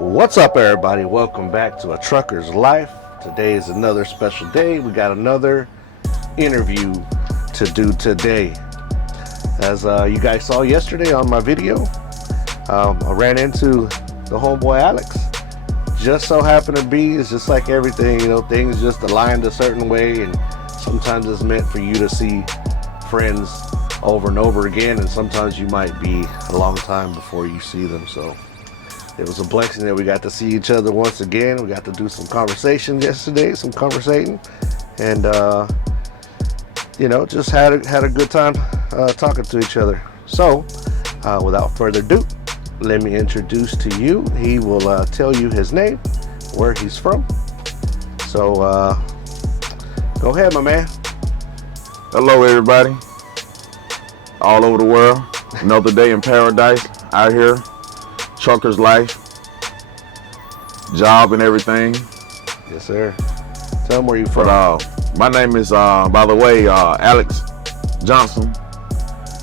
What's up, everybody? Welcome back to A Trucker's Life. Today is another special day. We got another interview to do today. As you guys saw yesterday on my video, I ran into the homeboy Alex. Just so happened to be, it's just like everything, things just aligned a certain way, and sometimes it's meant for you to see friends over and over again, and sometimes you might be a long time before you see them. So it was a blessing that we got to see each other once again. We got to do some conversation yesterday, some conversating, and just had a good time talking to each other. So without further ado, let me introduce to you. He will tell you his name, where he's from. So go ahead, my man. Hello, everybody, all over the world. Another day in paradise out here. Trucker's life, job and everything. Yes, sir. Tell them where you from. But my name is, by the way, Alex Johnson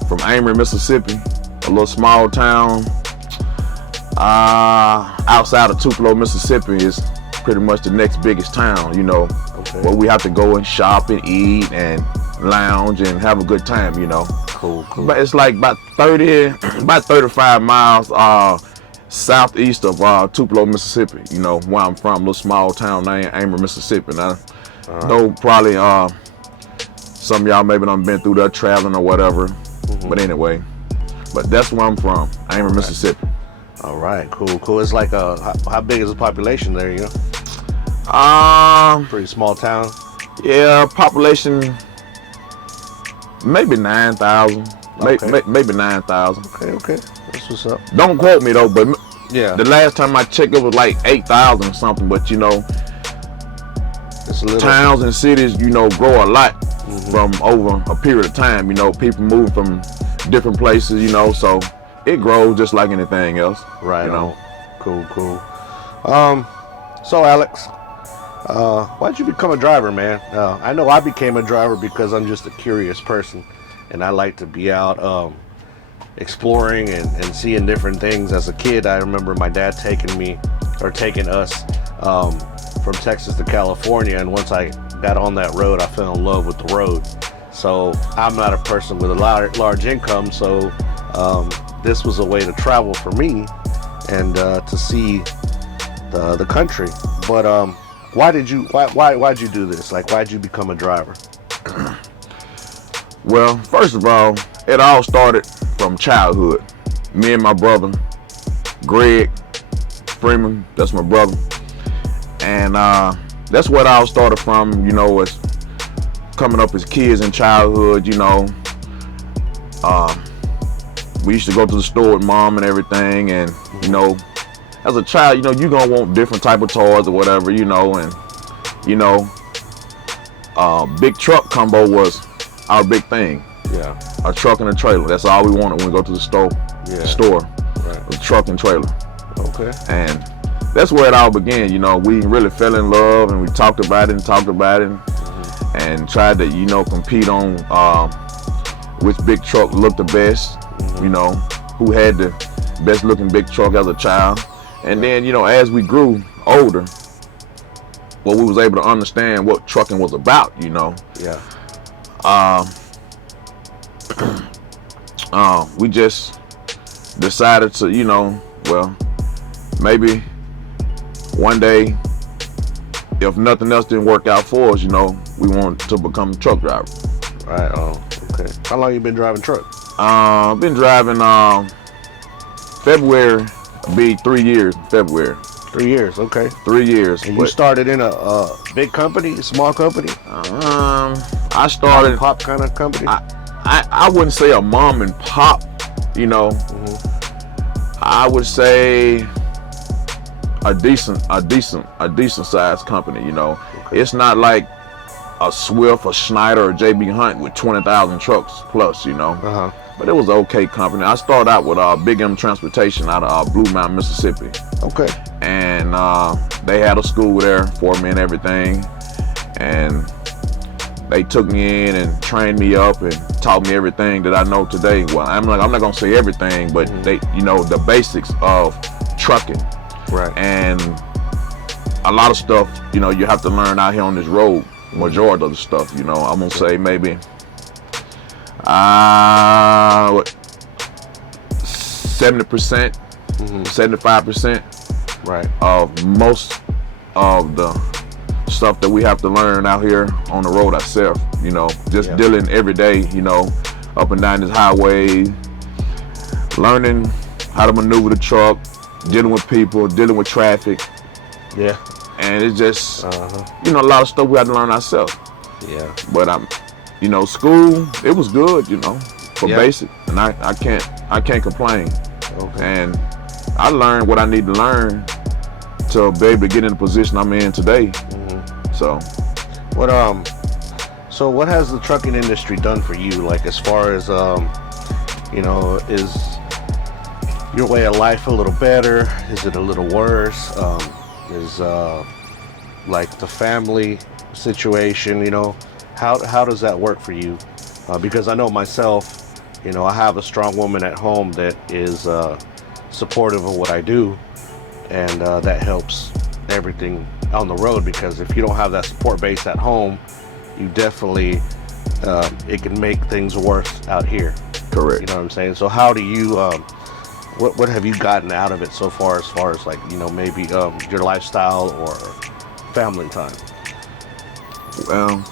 from Amory, Mississippi, a little small town outside of Tupelo, Mississippi. Is pretty much the next biggest town, Okay. where we have to go and shop and eat and lounge and have a good time, Cool. But it's like about 35 miles southeast of Tupelo, Mississippi, where I'm from, a little small town named Amory, Mississippi. And I know probably some of y'all maybe done been through there traveling or whatever. Mm-hmm. But anyway, that's where I'm from, Amory, Mississippi. All right, cool. It's like how big is the population there, Pretty small town. Yeah, population maybe 9,000. Okay. Maybe 9,000. Okay. That's what's up. Don't quote me though, but Yeah. the last time I checked it was like 8,000 or something. But It's a little. towns and cities, grow a lot Mm-hmm. from over a period of time. People moving from different places, so it grows just like anything else. Right on. Cool. So Alex, why'd you become a driver, man? I know I became a driver because I'm just a curious person, and I like to be out exploring and seeing different things. As a kid, I remember my dad taking us from Texas to California, and once I got on that road, I fell in love with the road. So I'm not a person with a large income, so this was a way to travel for me and to see the country. But why'd you do this? Like, why'd you become a driver? Well, first of all, it all started from childhood. Me and my brother, Greg Freeman, that's my brother. And that's what it all started from, as coming up as kids in childhood, we used to go to the store with mom and everything, and as a child, you're gonna want different type of toys or whatever, big truck combo was our big thing. Yeah. A truck and a trailer. That's all we wanted when we go to the store. Yeah. Right. A truck and trailer. Okay. And that's where it all began. We really fell in love, and we talked about it, Mm-hmm. and tried to, compete on which big truck looked the best. Mm-hmm. Who had the best looking big truck as a child. And then, as we grew older, we was able to understand what trucking was about, Yeah. We just decided to, maybe one day, if nothing else didn't work out for us, we wanted to become a truck driver. Right. Oh. Okay. How long you been driving truck? I've been driving. February be 3 years. February. 3 years. Okay. 3 years. And you started in a big company, a small company? I started Pop kind of company. I wouldn't say a mom and pop. Mm-hmm. I would say a decent sized company. Okay. It's not like a Swift, a Schneider, or JB Hunt with 20,000 trucks plus. Uh-huh. But it was an okay company. I started out with Big M Transportation out of Blue Mountain, Mississippi. Okay. And they had a school there for me and everything. And they took me in and trained me up and taught me everything that I know today. Well, I'm not gonna say everything, but they, the basics of trucking. Right. And a lot of stuff, you know, you have to learn out here on this road. Majority of the stuff, you know, I'm gonna say maybe what 70%, 75% Right. of most of the stuff that we have to learn out here on the road ourselves, you know, just dealing every day, you know, up and down this highway, learning how to maneuver the truck, dealing with people, dealing with traffic. Yeah. And it's just, you know, a lot of stuff we had to learn ourselves. Yeah. But you know, school, it was good, you know, for basic, and I can't complain. Okay. And I learned what I need to learn to be able to get in the position I'm in today. So what has the trucking industry done for you? Like, as far as you know, is your way of life a little better? Is it a little worse? Is like the family situation, you know, how does that work for you? Because I know myself, you know, I have a strong woman at home that is supportive of what I do, and that helps everything on the road, because if you don't have that support base at home, you definitely it can make things worse out here. correct. You know what I'm saying? So how do you what have you gotten out of it so far, as like, you know, maybe your lifestyle or family time? Well,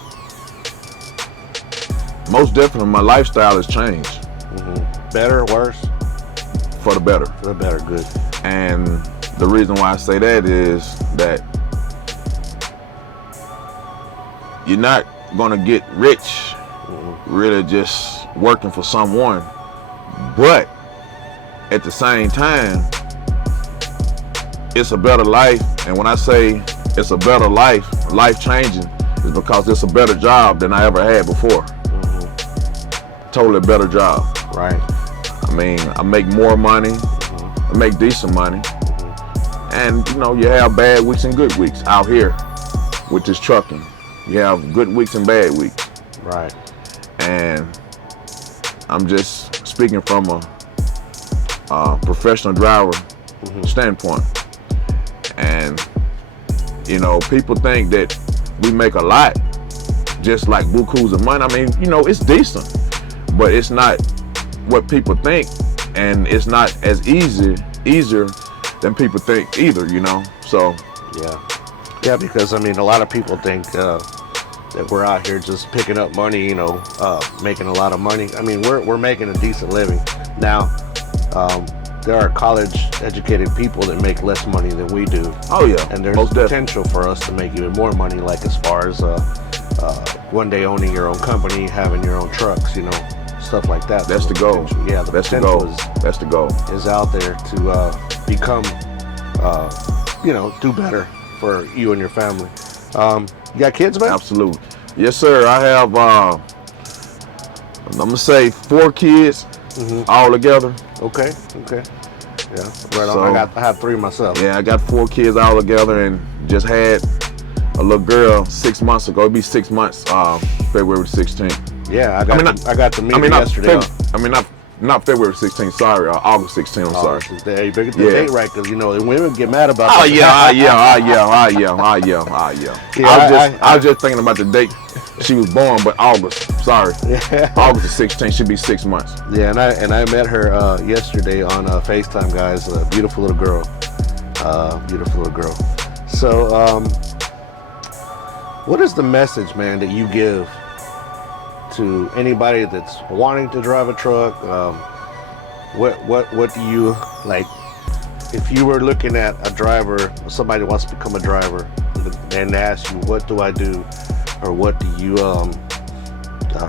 most definitely my lifestyle has changed Better, worse? for the better. For the better, good. And the reason why I say that is that you're not gonna get rich really just working for someone, but at the same time, it's a better life. And when I say it's a better life, life changing, is because it's a better job than I ever had before. Totally better job. Right. I mean, I make more money, I make decent money, and you know, you have bad weeks and good weeks out here with this trucking. You have good weeks and bad weeks. Right. And I'm just speaking from a professional driver standpoint. And you know, people think that we make a lot, just like bukus of money. I mean, you know, it's decent, but it's not what people think, and it's not as easier than people think either, you know. So yeah, because I mean, a lot of people think that we're out here just picking up money, you know, making a lot of money. I mean, we're making a decent living now. There are college-educated people that make less money than we do. Oh yeah, and there's most potential for us to make even more money. Like, as far as one day owning your own company, having your own trucks, you know, stuff like that. That's the goal. Yeah, the That's the potential goal. That's the goal. is out there to become, you know, do better for you and your family. You got kids, man? Absolutely. Yes, sir. I have, I'm gonna say 4 kids all together. Okay. Yeah, right So- on. I have 3 myself. Yeah, I got 4 kids all together, and just had a little girl 6 months ago. It'll be 6 months, February 16th. Yeah, I got to meet her not yesterday. not February 16th. Sorry, August 16th. I'm sorry. There, you better get the Yeah. date right, because you know the women get mad about Oh that. yeah. Yeah, I was just thinking about the date she was born, but August. Sorry, August the 16th should be 6 months. Yeah, and I met her yesterday on FaceTime, guys. A beautiful little girl. So, what is the message, man, that you give to anybody that's wanting to drive a truck? What do you like? If you were looking at a driver, somebody wants to become a driver, and they ask you, what do I do, or what do you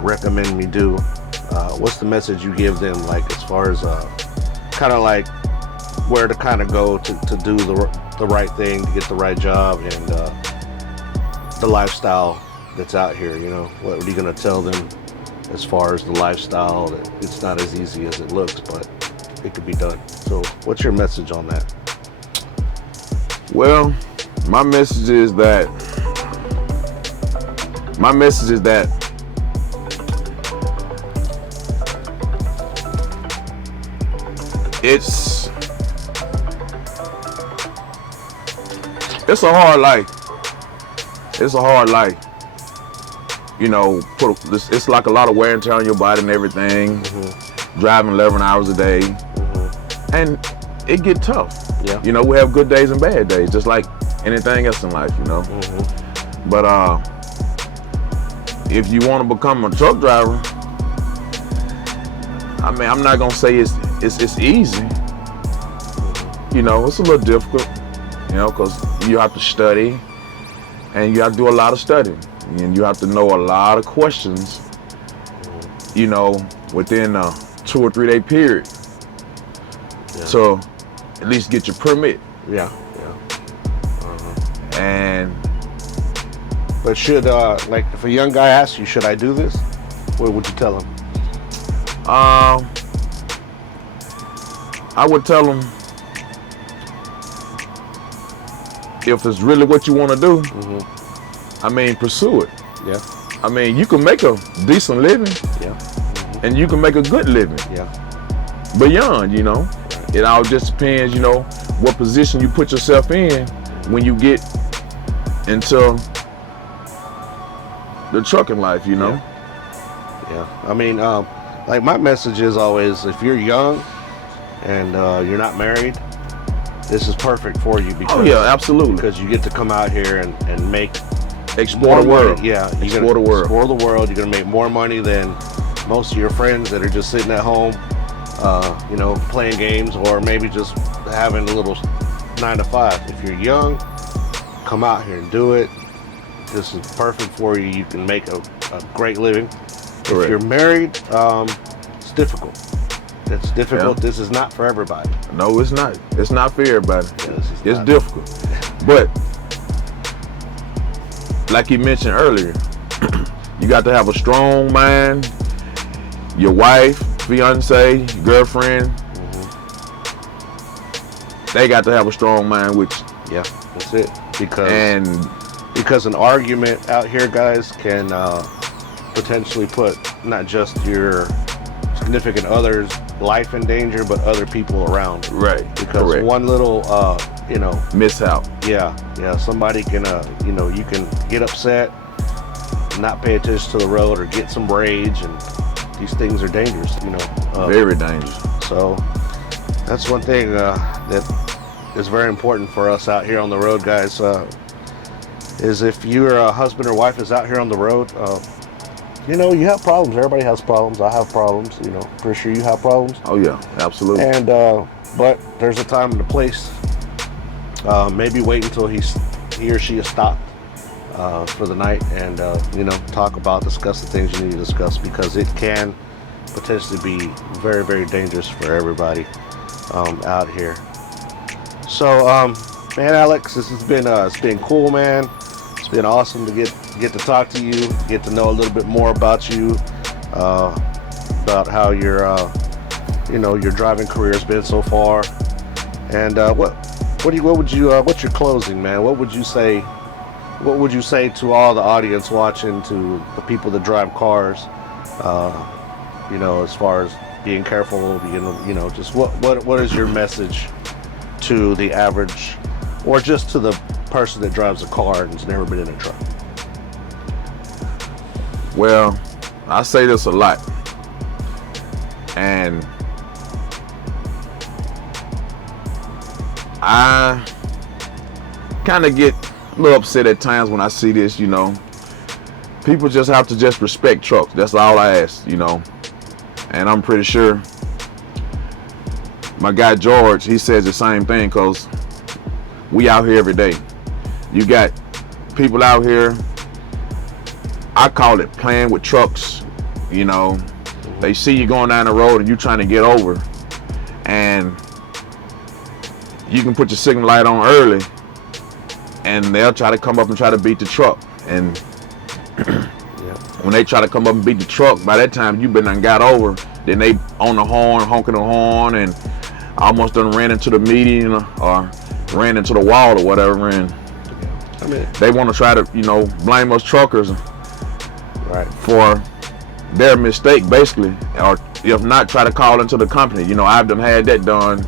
recommend me do? What's the message you give them, like, as far as kind of like where to kind of go to do the right thing, to get the right job, and the lifestyle that's out here? You know, what are you going to tell them as far as the lifestyle, that it's not as easy as it looks, but it could be done? So what's your message on that? Well, my message is that It's a hard life. It's a hard life. You know, it's like a lot of wear and tear on your body and everything. Driving 11 hours a day, and it get tough. Yeah. You know, we have good days and bad days, just like anything else in life. You know. But if you want to become a truck driver, I mean, I'm not gonna say it's easy. You know, it's a little difficult. You know, because you have to study, and you have to do a lot of studying, and you have to know a lot of questions. You know, within a 2 or 3 day period, to at least get your permit. Yeah. And But should like if a young guy asks you, should I do this? What would you tell him? I would tell them, if it's really what you want to do, I mean, pursue it. Yeah. I mean, you can make a decent living, and you can make a good living. Beyond, you know, it all just depends, you know, what position you put yourself in when you get into the trucking life, you know. I mean, like my message is always, if you're young and you're not married, this is perfect for you because absolutely, because you get to come out here and make explore the world. Money. Yeah, you're explore the world. Explore the world. You're gonna make more money than most of your friends that are just sitting at home, you know, playing games or maybe just having a little 9 to 5. If you're young, come out here and do it. This is perfect for you. You can make a great living. Correct. If you're married, it's difficult. It's difficult. This is not for everybody. No, it's not. It's not for everybody. It's not. difficult. But like you mentioned earlier, you got to have a strong mind. Your wife, fiance, girlfriend, they got to have a strong mind with you. Yeah, that's it. Because an argument out here, guys, can potentially put not just your significant other's life in danger, but other people around. Right. Because one little, you know, mishap. Yeah. Somebody can, you know, you can get upset, not pay attention to the road, or get some rage, and these things are dangerous. You know. Very dangerous. So that's one thing that is very important for us out here on the road, guys. Is if your husband or wife is out here on the road, you know, you have problems. Everybody has problems. I have problems. You know, pretty sure you have problems. Oh yeah, absolutely. And but there's a time and a place. Maybe wait until he or she is stopped for the night, and you know, discuss the things you need to discuss, because it can potentially be very, very dangerous for everybody out here. So, man, Alex, this has been it's been cool, man. It's been awesome to get to talk to you, get to know a little bit more about you, about how your you know, your driving career has been so far. And what's your closing, man? What would you say to all the audience watching, to the people that drive cars, you know, as far as being careful, you know, just what is your message to the average, or just to the person that drives a car and has never been in a truck? Well, I say this a lot, and I kind of get a little upset at times when I see this, you know. People just have to just respect trucks. That's all I ask, you know. And I'm pretty sure my guy George, he says the same thing, because we out here every day. You got people out here, I call it playing with trucks, you know. They see you going down the road and you trying to get over, and you can put your signal light on early, and they'll try to come up and try to beat the truck. And when they try to come up and beat the truck, by that time you been done got over. Then they on the horn, honking the horn, and almost done ran into the median or ran into the wall or whatever. And I mean, they want to try to, you know, blame us truckers, right, for their mistake, basically, or if not, try to call into the company. You know, I've done had that done.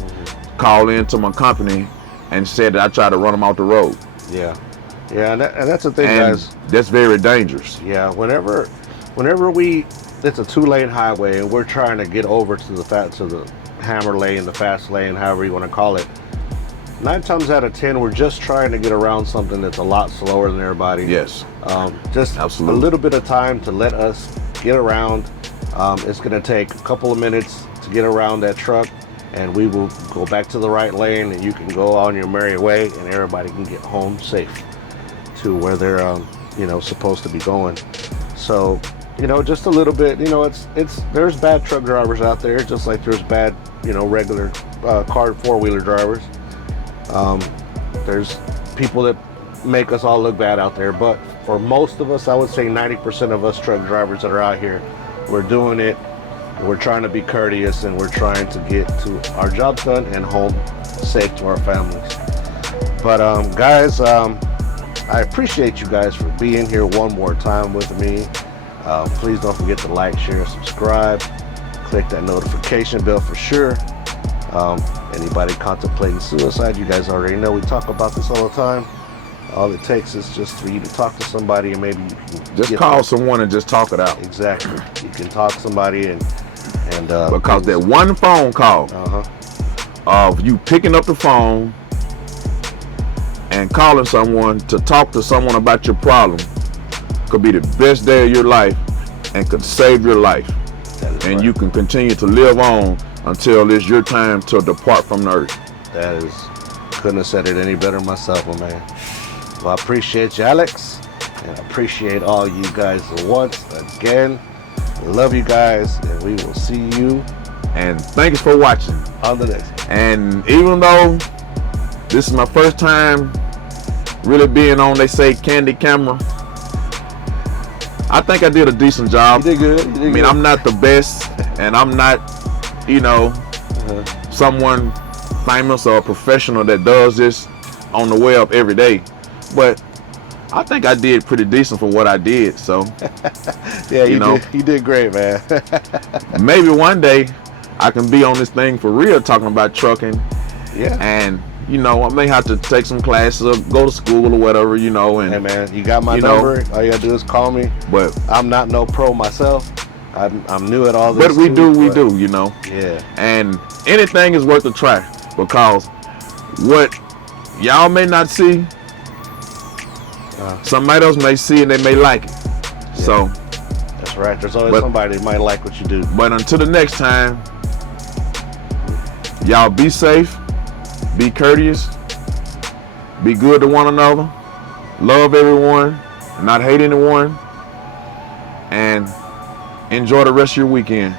Call into my company and said that I tried to run them off the road. Yeah, yeah, and that's the thing, And guys. that's very dangerous. Yeah, whenever it's a 2-lane highway and we're trying to get over to the hammer lane, the fast lane, however you want to call it. 9 times out of 10, we're just trying to get around something that's a lot slower than everybody. Yes. Just Absolutely. a little bit of time to let us get around. It's going to take a couple of minutes to get around that truck, and we will go back to the right lane, and you can go on your merry way, and everybody can get home safe to where they're supposed to be going. So, just a little bit. There's bad truck drivers out there, just like there's bad regular car 4-wheeler drivers. There's people that make us all look bad out there, but for most of us, I would say 90% of us truck drivers that are out here, we're doing it, we're trying to be courteous, and we're trying to get to our jobs done and home safe to our families. But guys, I appreciate you guys for being here one more time with me. Please don't forget to like, share, subscribe, click that notification bell for sure. Anybody contemplating suicide, you guys already know we talk about this all the time. All it takes is just for you to talk to somebody, and maybe you can Just call someone and just talk it out. Exactly. You can talk to somebody and Because that one phone call of you picking up the phone and calling someone to talk to someone about your problem could be the best day of your life and could save your life. And right. You can continue to live on until it's your time to depart from the earth. Couldn't have said it any better myself, my man. Well, I appreciate you, Alex, and I appreciate all you guys once again. Love you guys, and we will see you And thanks for watching. on the next one. And even though this is my first time really being on, they say, Candy camera, I think I did a decent job. You did good. I mean, I'm not the best, and I'm not, someone famous or a professional that does this on the web every day. But I think I did pretty decent for what I did. So, Yeah, you did great, man. maybe one day I can be on this thing for real talking about trucking. Yeah. And, I may have to take some classes or go to school or whatever, and Hey, man, you got my number. All you gotta do is call me. but I'm not no pro myself. I'm new at all this. but we too, do, Yeah. And anything is worth a try, because what y'all may not see, somebody else may see and they may like it. So, That's right. There's always somebody that might like what you do. but until the next time, y'all be safe, be courteous, be good to one another, love everyone, not hate anyone, and enjoy the rest of your weekend.